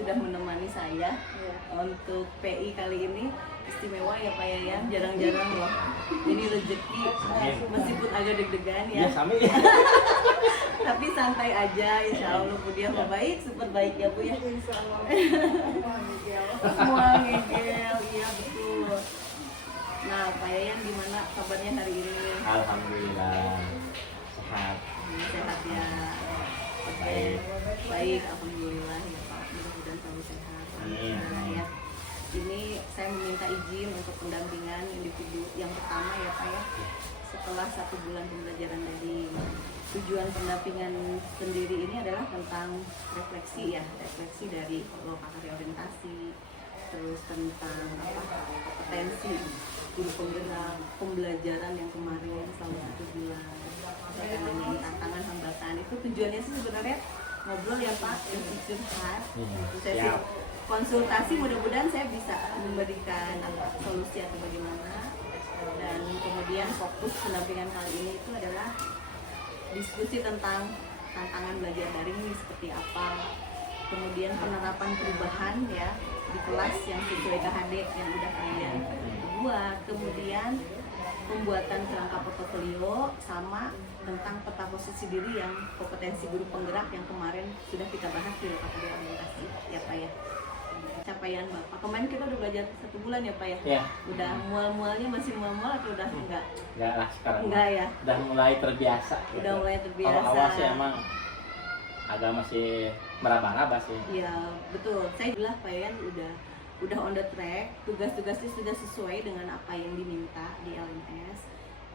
sudah menemani saya untuk PI kali ini. Istimewa ya Pak Yayan, jarang-jarang loh. Ini rezeki, meskipun agak deg-degan ya. Tapi santai aja, insya Allah Bu Dia baik, super baik ya Bu ya. Semua ngegel, iya betul. Nah Pak Yayan gimana kabarnya hari ini? Alhamdulillah sehat. Sehat ya. Baik. Baik, alhamdulillah ya Pak. Mudah-mudahan selalu sehat. Nah, ya. Ini saya meminta izin untuk pendampingan individu yang pertama ya Pak ya. Setelah 1 bulan pembelajaran daring. Tujuan pendampingan sendiri ini adalah tentang refleksi ya, refleksi dari lokasi orientasi, terus tentang kompetensi guru penggerak, pembelajaran yang kemarin selama 1 bulan. Saya akan nanyain tantangan hambatan itu tujuannya sih sebenarnya ngobrol ya Pak, dan curhat. Saya konsultasi, mudah-mudahan saya bisa memberikan solusi atau bagaimana. Dan kemudian fokus pendampingan kali ini itu adalah diskusi tentang tantangan belajar daring ini seperti apa, kemudian penerapan perubahan ya di kelas yang sesuai KHD yang udah kalian buat, kemudian pembuatan kerangka portofolio, sama tentang peta posisi diri yang kompetensi guru penggerak yang kemarin sudah kita bahas di lokasi orientasi ya Pak ya. Capaian Bapak, kemarin kita udah belajar 1 bulan ya Pak ya? Ya. Udah mual-mualnya masih mual-mual atau udah enggak? Enggak lah sekarang. Enggak ya? Udah mulai terbiasa. Udah mulai terbiasa. Awal-awal sih emang agak masih meraba-raba sih. Iya betul, saya bilang Pak Yayan udah on the track, tugas-tugasnya sudah sesuai dengan apa yang diminta di LMS.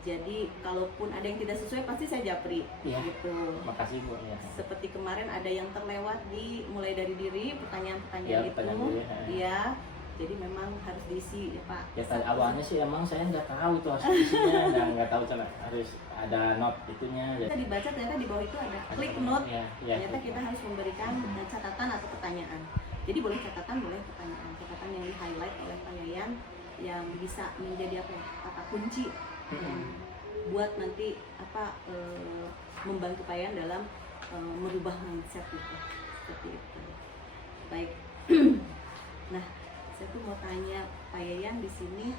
Jadi kalaupun ada yang tidak sesuai pasti saya japri Ya. gitu. Makasih Bu ya. Seperti kemarin ada yang terlewat di mulai dari diri pertanyaan-pertanyaan Ya, itu. pertanyaan diri, Iya. Jadi memang harus diisi ya Pak. Ya tadi awalnya sih emang saya nggak tahu tuh harus isinya, dan nggak tahu cara harus ada note itunya. Kita dibaca ternyata di bawah itu ada klik note. Ya, Ternyata kita harus memberikan catatan atau pertanyaan. Jadi boleh catatan, boleh pertanyaan. Catatan yang di highlight oleh Pak Yayan yang bisa menjadi apa ya, kata kunci buat nanti membantu Pak Yayan dalam merubah mindset gitu. Seperti itu. Baik. Nah, saya tuh mau tanya Pak Yayan di sini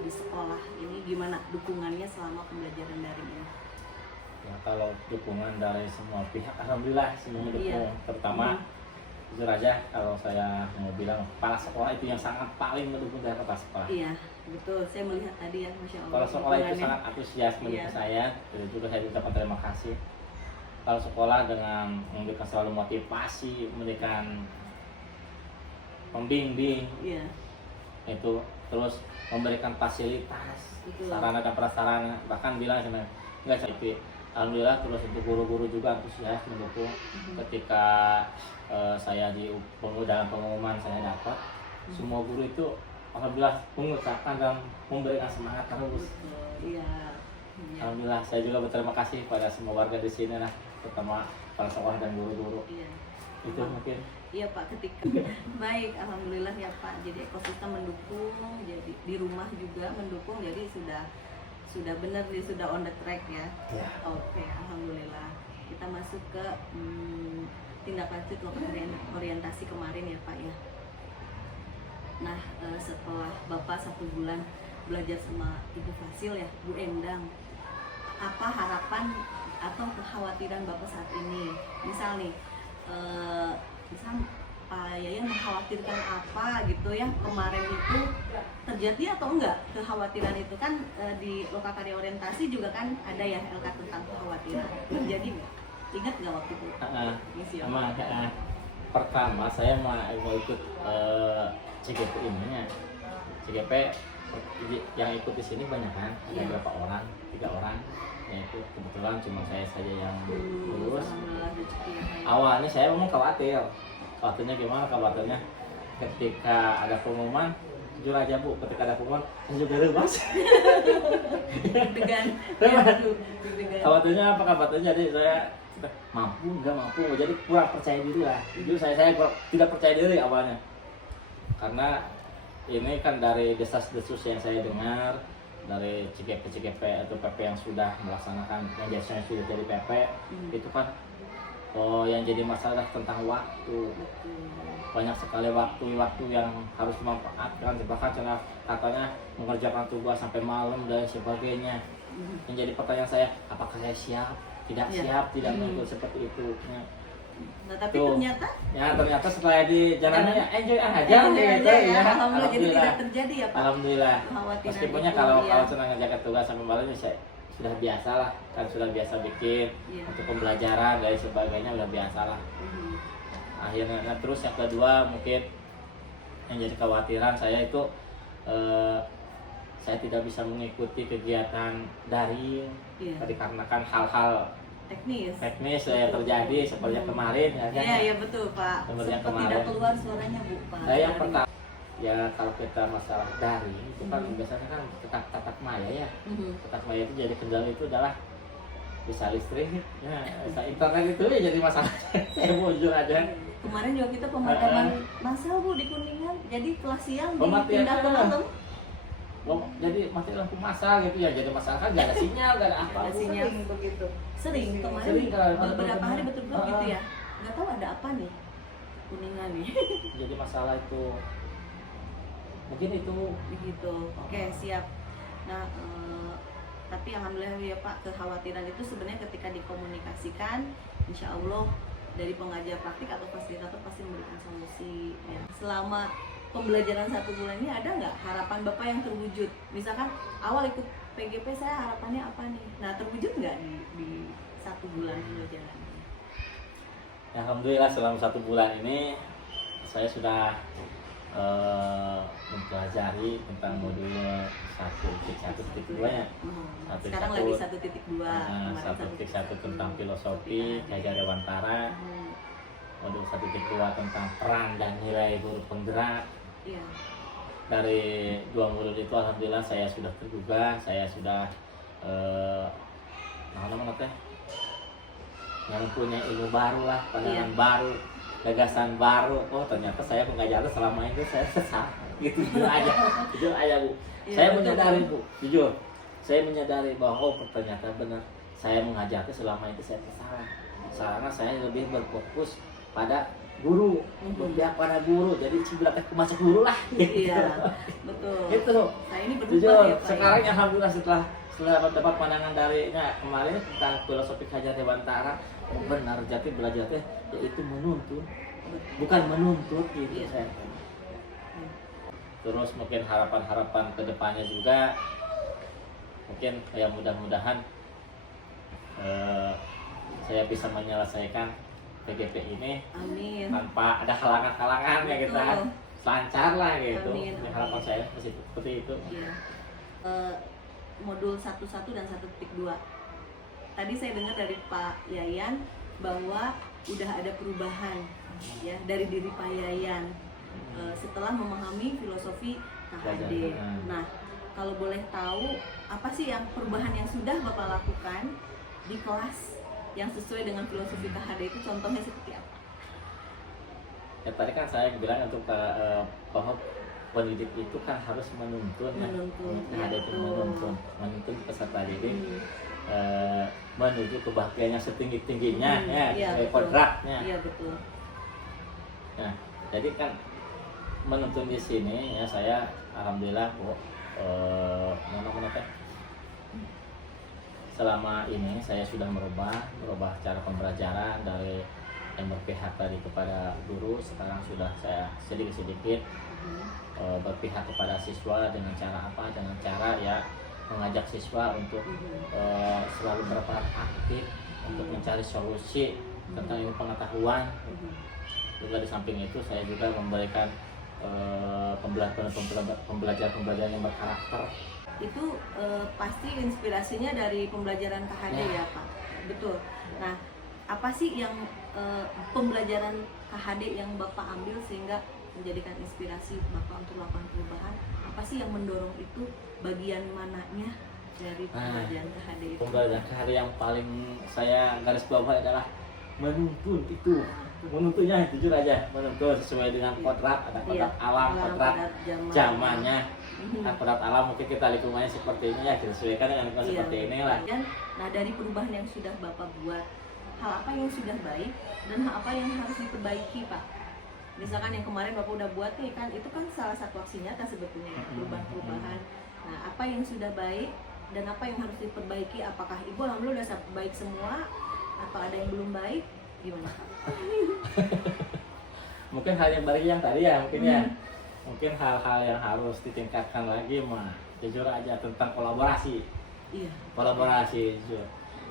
di sekolah ini gimana dukungannya selama pembelajaran daring ini? Ya kalau dukungan dari semua pihak, alhamdulillah semuanya dukung. Iya. Terutama jujur aja kalau saya mau bilang kepala sekolah itu yang sangat paling mendukung dari kepala sekolah. Iya, betul. Saya melihat tadi ya, Masya Allah. Kalau sekolah itu dukungannya. sangat antusias mendukung Iya. saya, jadi juga saya ucapkan terima kasih. Kalau sekolah dengan memberikan selalu motivasi, memberikan membimbing, Iya, itu terus memberikan fasilitas, betul. sarana dan prasarana, bahkan bilang sebenarnya nggak seperti alhamdulillah. Terus untuk guru-guru juga antusias mendukung. Ketika saya dalam pengumuman saya dapat, semua guru itu alhamdulillah mengucapkan dan memberikan semangat terus. Iya. Alhamdulillah, saya juga berterima kasih pada semua warga di sini lah, terutama para sekolah dan guru-guru. Iya. Itu mungkin. Iya Pak, ketika baik, alhamdulillah ya Pak. Jadi ekosistem mendukung, jadi di rumah juga mendukung, jadi sudah benar, sudah on the track ya. Ya. Oke, alhamdulillah. Kita masuk ke tindak lanjut lokasi orientasi kemarin ya Pak ya. Nah, setelah Bapak 1 bulan belajar sama Ibu Fasil ya, Bu Endang, apa harapan atau kekhawatiran Bapak saat ini? Misal nih, misal Pak Yayan mengkhawatirkan apa gitu ya, kemarin itu terjadi atau enggak kekhawatiran itu kan di lokasi orientasi juga kan ada ya LK tentang kekhawatiran, terjadi nggak? Ingat nggak waktu itu? Misi apa? Pertama saya mau ikut CGP ininya. CGP yang ikut di sini banyak kan, ada Iya. berapa orang? 3 orang. Yaitu kebetulan cuma saya saja yang lulus. Alhamdulillah rezeki yang baik. Awalnya saya memang khawatir. Khawatirnya gimana? Khawatirnya ketika ada pengumuman, jujur aja Bu, ketika ada pengumuman saya juga rebas. Deg-degan. Deg-degan. Khawatirnya apa? Khawatirnya jadi saya mampu nggak mampu, jadi kurang percaya diri lah. Jujur saya tidak percaya diri awalnya, karena ini kan dari desas-desus yang saya dengar dari CGP atau PP yang sudah melaksanakan, yang biasanya sudah jadi PP, itu kan Oh, yang jadi masalah tentang waktu. Betul. Banyak sekali waktu yang harus dimanfaatkan, bahkan katanya mengerjakan tugas sampai malam dan sebagainya. Yang jadi pertanyaan saya, apakah saya siap? Tidak Iya. siap, tidak mengikut seperti itu. Nah, tapi Tuh. ternyata Ya ternyata setelah di jalannya ya enjoy aja enjoy gitu aja ya. Alhamdulillah, jadi tidak terjadi ya Pak. Alhamdulillah. Kekhawatiran Meskipunnya itu, kalau iya. kalau senang ngerjakan tugas sampai malam ya sudah biasa lah, kan sudah biasa bikin Iya. untuk pembelajaran dan sebagainya udah biasa lah. Akhirnya nah, terus yang kedua mungkin yang jadi kekhawatiran saya itu saya tidak bisa mengikuti kegiatan daring Iya. dikarenakan hal-hal Teknis yang terjadi seperti yang kemarin ya kan? Iya, iya betul Pak. Seperti yang Sempat kemarin. tidak keluar suaranya Bu Pak. Nah, yang pertama ya kalau kita masalah daring itu kan biasanya kan tatap maya ya. Tatap maya itu jadi kendala itu adalah bisa listrik ya, bisa internet itu ya jadi masalah. Saya mau jujur aja. Kemarin juga kita pemadaman massal Bu di Kuningan. Jadi kelas siang Pematian dipindah ke malam. Jadi mati lampu masal gitu ya, jadi masalah kan gak ada sinyal, gak ada apa. Ada sinyal. Sering begitu. Sering kemarin Sering kalau beberapa hari betul-betul Ah. gitu ya. Nggak tahu ada apa nih Kuningan nih. Jadi masalah itu mungkin itu Begitu. Oke, siap. Nah, tapi alhamdulillah ya Pak, kekhawatiran itu sebenarnya ketika dikomunikasikan, insya Allah dari pengajar praktik atau fasilitator pasti memberikan solusi. Ya. Selama pembelajaran 1 bulan ini ada nggak harapan Bapak yang terwujud? Misalkan awal ikut PGP saya harapannya apa nih? Nah, terwujud nggak di 1 bulan pembelajaran? ya, alhamdulillah selama 1 bulan ini saya sudah mempelajari tentang modul 1.1.2 ya. Sekarang lagi 1.2. 1.1 tentang filosofi Kajar Dewantara, modul 1.2 tentang peran dan nilai guru penggerak. Iya. Dari 2 modul itu alhamdulillah saya sudah tergugah, saya sudah yang punya ilmu baru lah, pandangan baru, gagasan baru. Oh ternyata saya pengajarnya selama itu saya salah gitu, jujur aja Bu. Saya menyadari Bu, jujur saya menyadari bahwa oh ternyata benar saya mengajarnya selama itu saya salah, karena saya lebih berfokus pada guru, berpihak pada guru, jadi cibilatnya masuk guru lah. Iya, betul. Itu. Nah ini berubah Jujur, ya Pak. sekarang ya, alhamdulillah setelah dapat pandangan darinya kemarin tentang filosofi Kajar Dewantara, benar jati belajarnya yaitu menuntun, bukan menuntut gitu. Iya. Saya. Terus mungkin harapan-harapan kedepannya juga, mungkin ya mudah-mudahan saya bisa menyelesaikan PGP ini Amin. tanpa ada halangan-halangan ya kita lancar lah gitu. Amin. Ya, harapan saya seperti itu. Iya. Modul 1.1 dan 1.2. Tadi saya dengar dari Pak Yayan bahwa udah ada perubahan ya dari diri Pak Yayan setelah memahami filosofi KHD. Nah, kalau boleh tahu apa sih yang perubahan yang sudah Bapak lakukan di kelas yang sesuai dengan filosofi KHD itu, contohnya seperti apa? Ya tadi kan saya bilang untuk bahwa pendidik itu kan harus menuntun Ya, ada itu menuntun peserta didik menuju kebahagiaannya setinggi-tingginya ya kodratnya. Iya betul. Nah, jadi kan menuntun di sini ya saya alhamdulillah Bu selama ini saya sudah merubah cara pembelajaran dari yang berpihak tadi kepada guru, sekarang sudah saya sedikit-sedikit berpihak kepada siswa dengan cara apa? Dengan cara ya mengajak siswa untuk selalu berperan aktif untuk mencari solusi tentang ilmu pengetahuan. Juga di samping itu saya juga memberikan pembelajaran yang berkarakter. Itu pasti inspirasinya dari pembelajaran KHD ya Pak. Betul. Nah, apa sih yang pembelajaran KHD yang Bapak ambil sehingga menjadikan inspirasi Bapak untuk melakukan perubahan? Apa sih yang mendorong itu? Bagian mananya dari pembelajaran KHD itu? Pembelajaran KHD yang paling saya garis bawahi adalah menuntun itu. Menuntunnya jujur aja, menuntun sesuai dengan kodrat, ada kodrat alam, kodrat zamannya. Nah, kodrat alam mungkin kita lingkungannya seperti ini ya, kita sesuaikan dengan lingkungan seperti ini lah. Nah, dari perubahan yang sudah Bapak buat, hal apa yang sudah baik dan hal apa yang harus diperbaiki Pak. Misalkan yang kemarin Bapak udah buat nih kan, itu kan salah satu aksi nyata sebetulnya, perubahan-perubahan. Nah, apa yang sudah baik dan apa yang harus diperbaiki, apakah Ibu alhamdulillah udah baik semua, apa ada yang belum baik, gimana Pak? Mungkin hal yang baik yang tadi ya mungkin ya. Mungkin hal-hal yang harus ditingkatkan lagi mah jujur aja tentang kolaborasi. Iya. Kolaborasi jujur.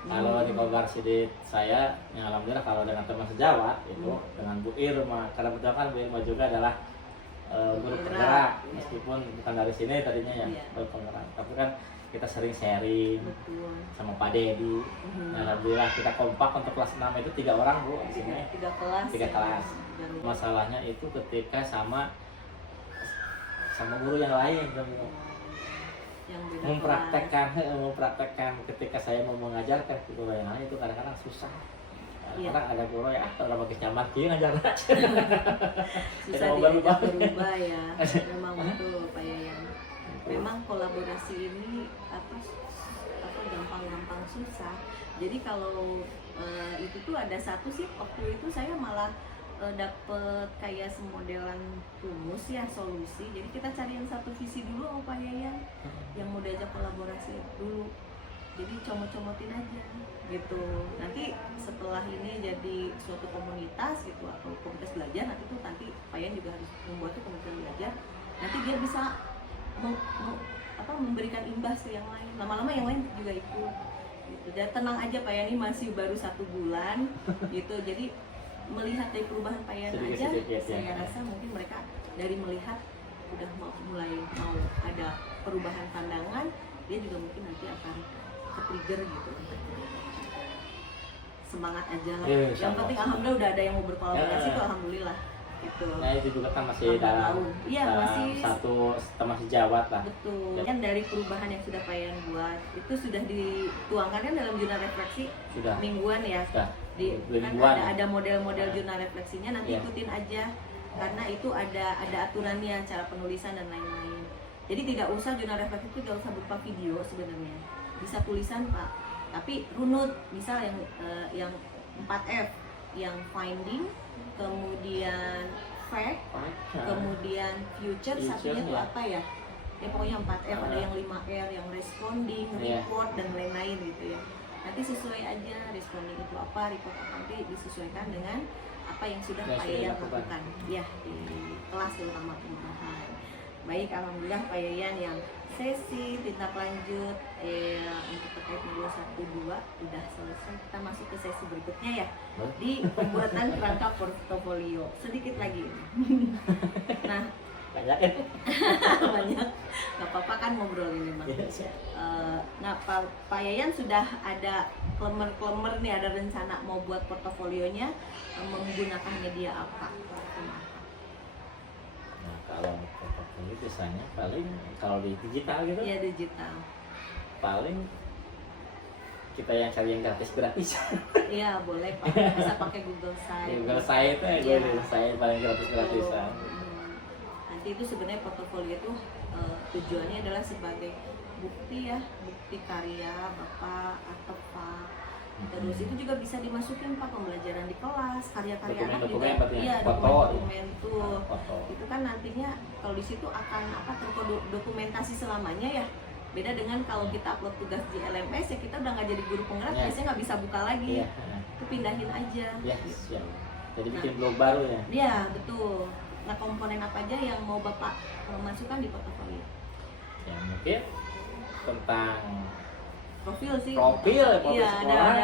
Kalau di kolaborasi di saya, ya alhamdulillah kalau dengan teman sejawat itu dengan Bu Irma, karena betul kan Bu Irma juga adalah guru penggerak, meskipun bukan dari sini tadinya ya guru penggerak, tapi kan kita sering sharing sama Pak Dedi. Alhamdulillah kita kompak untuk kelas 6 itu 3 orang Bu di sini. 3 kelas. 3 kelas. Masalahnya itu ketika sama guru yang lain mempraktekkan ketika saya mau mengajarkan ke guru yang lain itu kadang-kadang susah. Kadang ada guru ya udah pakai camat kia ngajar susah berubah ya. Memang betul Pak Yayan. Memang kolaborasi ini apa gampang-gampang susah. Jadi kalau itu tuh ada satu sih waktu itu saya malah dapet kayak semodelan rumus ya, solusi. Jadi kita cari yang satu visi dulu Pak Yayan, yang mau diajak kolaborasi dulu. Jadi comot-comotin aja gitu. Nanti setelah ini jadi suatu komunitas gitu atau komunitas belajar, nanti Pak Yayan juga harus membuat tuh komunitas belajar. Nanti dia bisa memberikan imbas ke yang lain. Lama-lama yang lain juga ikut. Gitu. Dan tenang aja Pak Yayan, ini masih baru 1 bulan gitu. Jadi melihat dari perubahan Pak Yayan aja, saya rasa mungkin mereka dari melihat udah mulai mau ada perubahan pandangan, dia juga mungkin nanti akan ke-trigger gitu. Semangat aja lah. Yang penting alhamdulillah udah ada yang mau berkolaborasi tuh alhamdulillah. Gitu. Nah itu juga kan masih dalam masih satu masih jawab lah. Betul. Kan dari perubahan yang sudah Pak Yayan buat itu sudah dituangkan kan dalam jurnal refleksi mingguan ya. Kan ada model-model jurnal refleksinya, nanti ikutin aja karena itu ada aturannya, cara penulisan dan lain-lain. Jadi tidak usah jurnal refleksi itu tidak usah berupa video sebenarnya, bisa tulisan Pak, tapi runut. Misal yang 4F, yang finding, kemudian fact, kemudian future, satunya itu apa ya? Ya pokoknya 4F, ada yang 5R, yang responding, report dan lain-lain gitu ya. Nanti sesuai aja responding itu apa, report apa, nanti disesuaikan dengan apa yang sudah Pak Yayan lakukan ya di kelas terutama perubahan. Baik, alhamdulillah Pak Yayan yang sesi tindak lanjut untuk terkait modul 1-2 udah selesai. Kita masuk ke sesi berikutnya ya, di pembuatan kerangka portofolio. Sedikit lagi. Nah, banyak nggak apa-apa kan ngobrol ini Bang. Nah Pak Yayan sudah ada klemer-klemer nih, ada rencana mau buat portofolionya menggunakan media apa? Nah kalau portofolio biasanya paling kalau di digital gitu? Iya digital. Paling kita yang cari yang gratis. Iya boleh Pak, bisa pakai Google Site. Google Site ya, saya paling gratisan. Itu sebenarnya portofolio itu tujuannya adalah sebagai bukti karya Bapak atau Pak. Terus itu juga bisa dimasukin Pak pembelajaran di kelas, karya-karya anak juga. Iya, dokumen tuh. Itu kan nantinya kalau di situ akan terdokumentasi selamanya ya. Beda dengan kalau kita upload tugas di LMS ya, kita udah nggak jadi guru penggerak, biasanya nggak bisa buka lagi. Itu pindahin aja. Jadi bikin blog baru ya. Iya betul. Nah komponen apa aja yang mau Bapak masukkan di portofolio? Ya mungkin tentang profil sekolah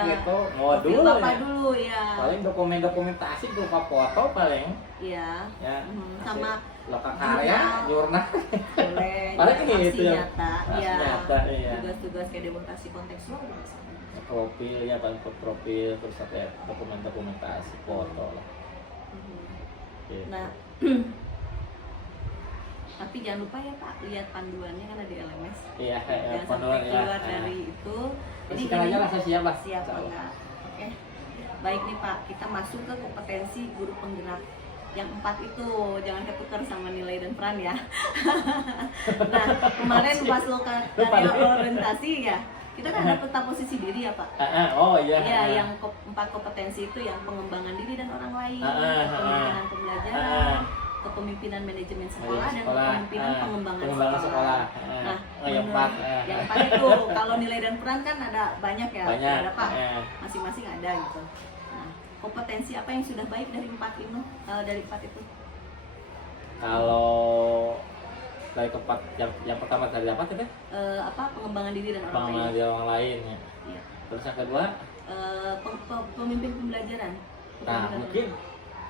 gitu, modul Bapak ya. Dulu ya. Paling dokumentasi berupa foto paling. Iya. Ya. Sama lokal karya, jurnal. Boleh. Paling itu ya. Nyata. Iya. Tugas-tugas kayak demonstrasi kontekstual bisa. Profil ya, paling profil terus ada dokumentasi foto lah. Nah, tapi jangan lupa ya Pak, lihat panduannya kan ada di LMS. Iya, panduan keluar dari itu. Jadi aja lah, saya siap lah. Siap enggak? Oke. Baik nih Pak, kita masuk ke kompetensi guru penggerak. yang 4 itu jangan ketukar sama nilai dan peran ya. Nah kemarin pas orientasi ya kita kan ada peta posisi diri ya Pak. Oh iya. Iya, yang 4 kompetensi itu yang pengembangan diri dan orang lain, kepemimpinan pembelajaran, kepemimpinan manajemen sekolah, dan kepemimpinan pengembangan sekolah. Nah, yang 4. Yang 4 itu kalau nilai dan peran kan ada banyak ya, ada Pak. Masing-masing ada gitu. Nah, kompetensi apa yang sudah baik dari 4 itu? Dari 4 itu? Kalau dari keempat yang pertama tadi apa tadi? Pengembangan diri dan orang lain. Pengembangan diri orang lain ya. Iya. Terus yang kedua? Pemimpin pembelajaran. Nah, mungkin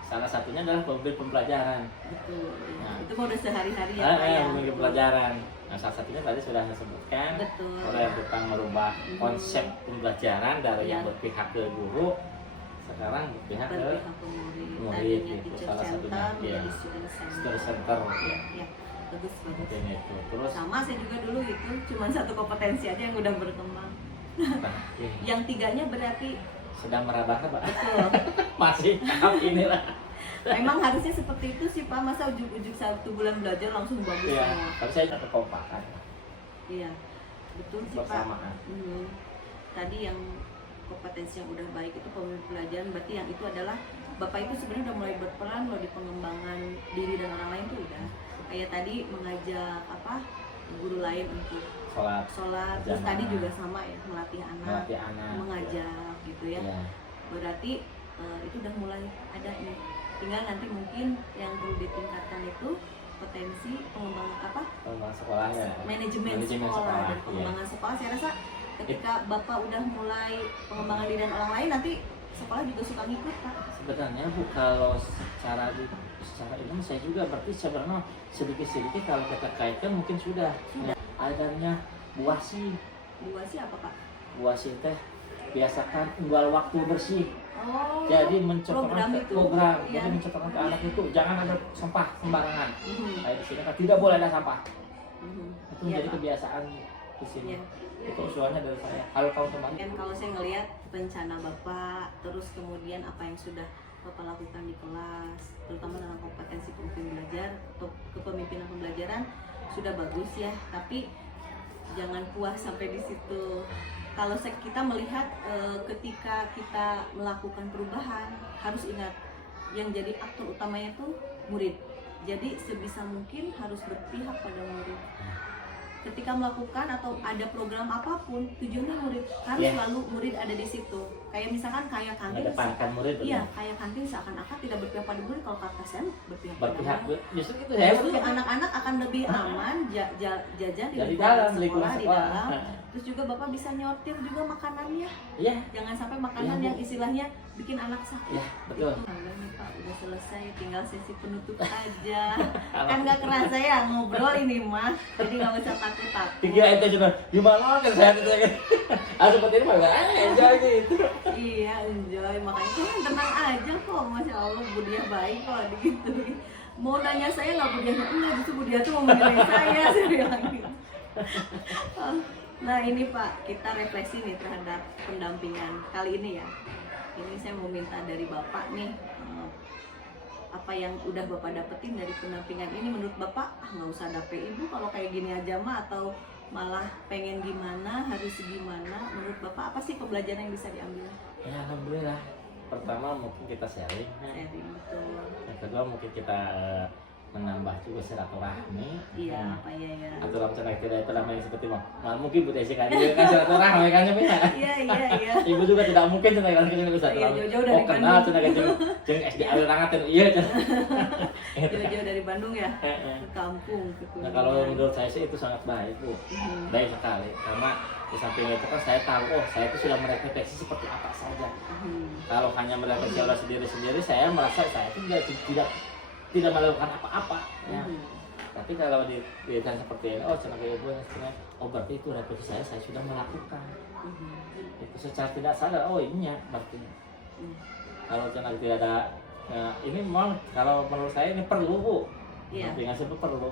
salah satunya adalah pemimpin pembelajaran. Betul. Ya. Nah, itu udah sehari-hari ya Pak ya. Pemimpin pembelajaran. Nah, salah satunya tadi sudah disebutkan. Betul. Oleh tentang merubah konsep pembelajaran dari yang berpihak ke guru, sekarang berpihak ke murid. Itu salah satunya. Ya. Student center. Ya. Bagus. Itu. Terus sama saya juga dulu itu cuma 1 kompetensi aja yang udah berkembang. Yang 3-nya berarti sedang meraba Pak. Betul. Masih tahap inilah. Memang harusnya seperti itu sih Pak, masa ujuk-ujuk 1 bulan belajar langsung bagus. Iya, tapi saya kekompakan. Iya, betul sih Pak. Tadi yang kompetensi yang udah baik itu pemimpin pelajaran, berarti yang itu adalah Bapak itu sebenarnya udah mulai berperan loh di pengembangan diri dan orang lain tuh udah. Kayak tadi mengajak guru lain untuk sholat. Terus tadi juga sama ya, melatih anak. Mengajak gitu ya. Berarti itu udah mulai ada nih. Tinggal nanti mungkin yang perlu ditingkatkan itu potensi pengembangan sekolah ya. Manajemen sekolah dan pengembangan sekolah. Saya rasa ketika Bapak udah mulai pengembangan diri dan orang lain, nanti sekolah juga suka ngikut Pak. Sebenarnya Bu, kalau secara ini saya juga berarti sebenarnya sedikit-sedikit kalau kita kaitkan mungkin sudah. Adanya buasi. Buasi apa Pak? Buasi teh biasakan tinggal waktu bersih. Oh, jadi mencontohkan program, ya. Jadi mencontohkan ke anak itu jangan ada sampah sembarangan. Kayak di sini kan tidak boleh ada sampah. Itu ya, jadi Pak. Kebiasaan di sini. Ya. Itu usulannya dari saya. Kalau teman. Kalau saya ngelihat rencana Bapak, terus kemudian apa yang sudah Bapak lakukan di kelas, terutama dalam kompetensi pemimpin belajar atau kepemimpinan pembelajaran sudah bagus ya. Tapi jangan puas sampai di situ. Kalau kita melihat ketika kita melakukan perubahan, harus ingat yang jadi aktor utamanya itu murid. Jadi sebisa mungkin harus berpihak pada murid. Ketika melakukan atau ada program apapun, tujuannya murid, karena selalu murid ada di situ. Kayak misalkan kayak kantin, murid. Iya, kayak kantin seakan-akan tidak berpihak pada murid, kalau kata saya berpihak pada murid. Justru itu ya. Anak-anak akan lebih aman jajan di dalam sekolah, di dalam. Terus juga Bapak bisa nyortir juga makanannya. Iya. Jangan sampai makanan yang istilahnya bikin anak sakit. Iya, betul. Alhamdulillah nih Pak, udah selesai, tinggal sesi penutup aja. Kan nggak kerasa ya ngobrol ini mah, jadi nggak usah takut-takut. Tiga ente juga gimana kan saya gitu kan. Seperti ini mah enjoy gitu. Iya, enjoy, makanya tenang aja kok, Masya Allah, Budiah baik kok gitu. Mau nanya saya nggak Budiahnya, enggak, justru Budiah tuh mau menilai saya bilang gitu. Nah ini Pak, kita refleksi nih terhadap pendampingan kali ini ya. Ini saya mau minta dari Bapak nih, apa yang udah Bapak dapetin dari pendampingan ini menurut Bapak, nggak usah ada PI Bu kalau kayak gini aja mah, atau malah pengen gimana, harus gimana, menurut Bapak apa sih pembelajaran yang bisa diambil? Ya Alhamdulillah, pertama mungkin kita sharing. Betul. Yang kedua mungkin kita menambah juga silaturahmi. Iya, apa ya. Atau dalam cara tidak itu namanya seperti mungkin Bu Desi kan dia kan silaturahmi kan ya. Iya. Ibu juga tidak mungkin cenah kan kita silaturahmi. Jauh-jauh dari kenal cenah kan jeung SD Alirangat iya cenah. Jauh-jauh dari Bandung ya. Ke kampung gitu. Nah, kalau menurut saya sih itu sangat baik, Bu. Baik sekali karena di samping itu kan saya tahu saya itu sudah merefleksi seperti apa saja. Kalau hanya merefleksi oleh sendiri-sendiri, saya merasa saya itu tidak melakukan apa-apa ya. Tapi kalau dilihat seperti ini, cenah ibu sebenarnya berarti itu refleksi saya sudah melakukan. Itu secara tidak sadar, ini ya berarti. Kalau cenah tidak ada ini memang kalau menurut saya ini perlu Bu. Iya. Dengan sebut perlu.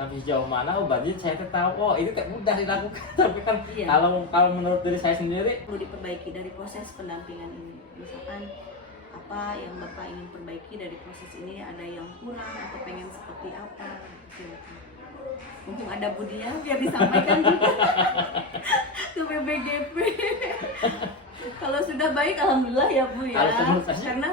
Tapi sejauh mana berarti saya tahu ini tak mudah dilakukan. Tapi kan kalau menurut diri saya sendiri perlu diperbaiki dari proses pendampingan ini. Misalkan apa yang Bapak ingin perbaiki dari proses ini, ada yang kurang atau pengen seperti apa? Silakan. Mumpung ada Budia biar disampaikan juga ke BBGP. Kalau sudah baik alhamdulillah ya Bu ya. Kalau menurut saya, Karena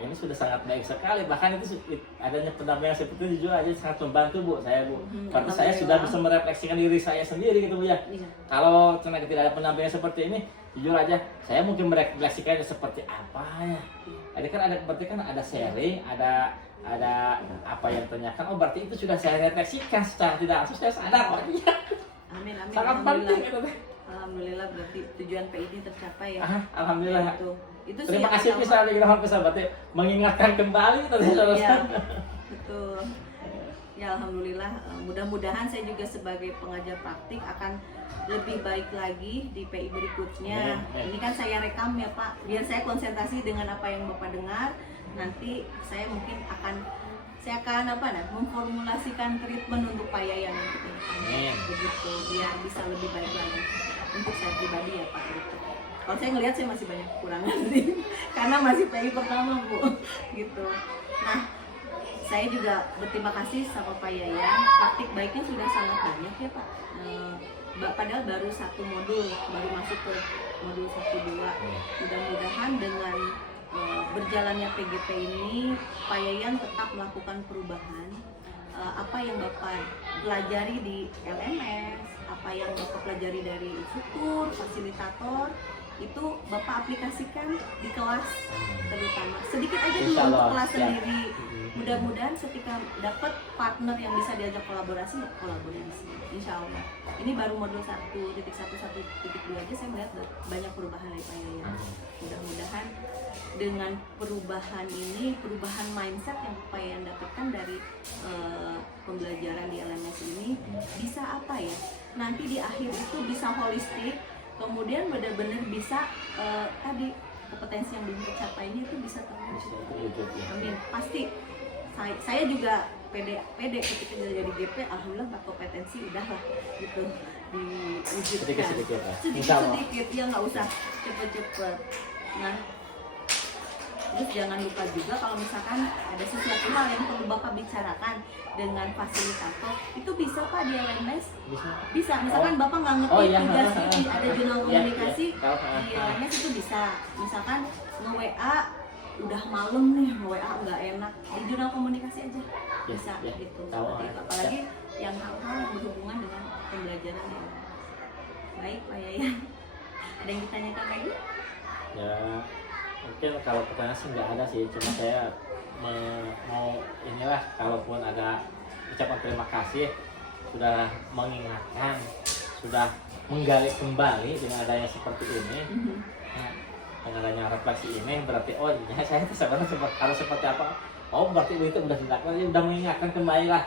ini sudah sangat baik sekali, bahkan itu adanya pendampingan seperti itu juga aja sangat membantu Bu saya Bu. Karena saya sudah bisa merefleksikan diri saya sendiri gitu Bu ya. iya. Kalau ternyata tidak ada pendampingan seperti ini, jujur aja saya mungkin merefleksikannya seperti apa ya. Jadi kan ada berarti kan ada sharing, ada apa yang ditanyakan. Oh berarti itu sudah saya refleksikan secara tidak langsung, saya sadar kok. Amin amin. Sangat Alhamdulillah. penting itu. Alhamdulillah berarti tujuan PID tercapai ya. Alhamdulillah. Itu sih Terima yang kasih pertama. bisa di berarti mengingatkan kembali tadi Iya, betul. Ya alhamdulillah, mudah-mudahan saya juga sebagai pengajar praktik akan lebih baik lagi di PI berikutnya. Amin. Ini kan saya rekam ya Pak, biar saya konsentrasi dengan apa yang Bapak dengar. Nanti saya mungkin akan memformulasikan treatment untuk Pak Yayan nanti ke depannya. Amin. Begitu, biar bisa lebih baik lagi untuk saya pribadi ya Pak. Gitu. Kalau saya ngelihat saya masih banyak kekurangan sih, karena masih PI pertama Bu, gitu. Nah, saya juga berterima kasih sama Pak Yayan, praktik baiknya sudah sangat banyak ya Pak. Padahal baru satu modul, baru masuk ke modul 1-2. Mudah-mudahan dengan berjalannya PGP ini, Pak Yayan tetap melakukan perubahan. Apa yang Bapak pelajari di LMS, apa yang Bapak pelajari dari instruktur, fasilitator, itu Bapak aplikasikan di kelas terutama. Sedikit aja dulu Insya untuk Allah, kelas ya. sendiri. Mudah-mudahan ketika dapat partner yang bisa diajak kolaborasi. Insya Allah. Ini baru modul 1.1.1.2 aja saya melihat banyak perubahan dari Pak Yayan. Mudah-mudahan dengan perubahan ini, perubahan mindset yang Pak Yayan dapatkan dari pembelajaran di LMS ini bisa apa ya? Nanti di akhir itu bisa holistik, kemudian benar-benar bisa tadi kompetensi yang belum tercapai ini itu bisa terwujud. Amin. Pasti saya juga pede ketika jadi GP, alhamdulillah Pak kompetensi udah lah gitu diwujudkan. Sedikit ya, nggak usah cepet-cepet. Nah, terus jangan lupa juga kalau misalkan ada sesuatu hal yang perlu Bapak bicarakan dengan fasilitator, itu bisa Pak di LMS. Bisa. Misalkan Bapak nggak ngerti tugas ini ada jurnal komunikasi di LMS itu bisa. Misalkan nge-WA udah malam nih, nge-WA nggak enak, di jurnal komunikasi aja bisa gitu. Apalagi yang hal-hal yang berhubungan dengan pembelajaran ya. Baik Pak Yayan, ada yang ditanyakan lagi? Ya mungkin kalau pertanyaan sih nggak ada sih, cuma saya mau inilah, kalaupun ada ucapan terima kasih, sudah mengingatkan, sudah menggali kembali dengan adanya seperti ini. Nah, dengan adanya refleksi ini berarti oh ya saya sebenarnya harus seperti apa, oh berarti itu udah dilakukan, udah mengingatkan kembali lah,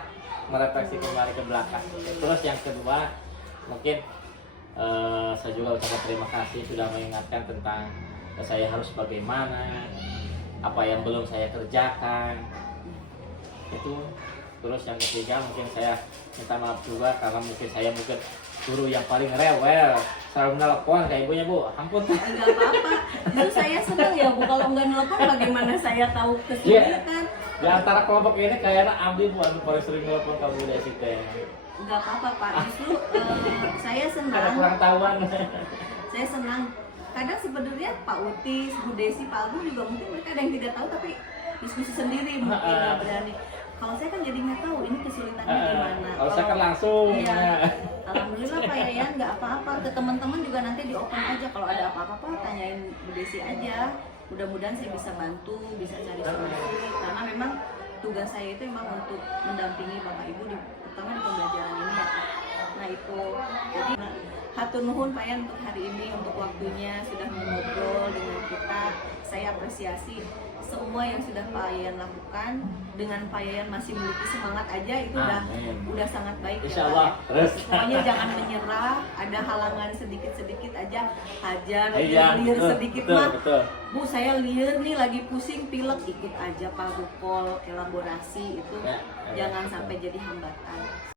merefleksi kembali ke belakang. Terus yang kedua mungkin saya juga ucapkan terima kasih sudah mengingatkan tentang saya harus bagaimana, apa yang belum saya kerjakan itu. Terus yang ketiga mungkin saya minta maaf juga karena mungkin saya guru yang paling rewel, selalu nelpon kayak ibunya Bu, ampun. Enggak apa-apa, justru saya senang ya Bu, kalau nggak nelpon bagaimana saya tahu kesulitan. Di antara kelompok ini kayaknya Abi Bu paling sering nelpon kamu dari situ. Enggak apa-apa Pak, justru saya Ada senang. kurang tahuan. Saya senang. Kadang sebenarnya Pak Utis, Bu Desi, Pak Agung juga mungkin mereka ada yang tidak tahu tapi diskusi sendiri mungkin nggak berani. Kalau saya kan jadi nggak tahu ini kesulitannya di mana. Kalau saya kan langsung. Iya. Alhamdulillah Pak Yayan nggak apa-apa. Ke teman-teman juga nanti di open aja, kalau ada apa-apa tanyain Bu Desi aja. Mudah-mudahan saya bisa bantu, bisa cari solusi. Karena memang tugas saya itu memang untuk mendampingi Bapak Ibu terutama di pembelajaran ini ya Pak. Nah itu, jadi hatur nuhun Pak Yayan untuk hari ini, untuk waktunya sudah mengobrol dengan kita. Saya apresiasi semua yang sudah Pak Yayan lakukan. Dengan Pak Yayan masih memiliki semangat aja itu udah sangat baik. Insya Allah. Terus pokoknya jangan menyerah. Ada halangan sedikit aja, hajar liur sedikit betul, mah. betul. Bu saya liur nih lagi pusing pilek, ikut aja Pak Bukol elaborasi itu jangan sampai jadi hambatan.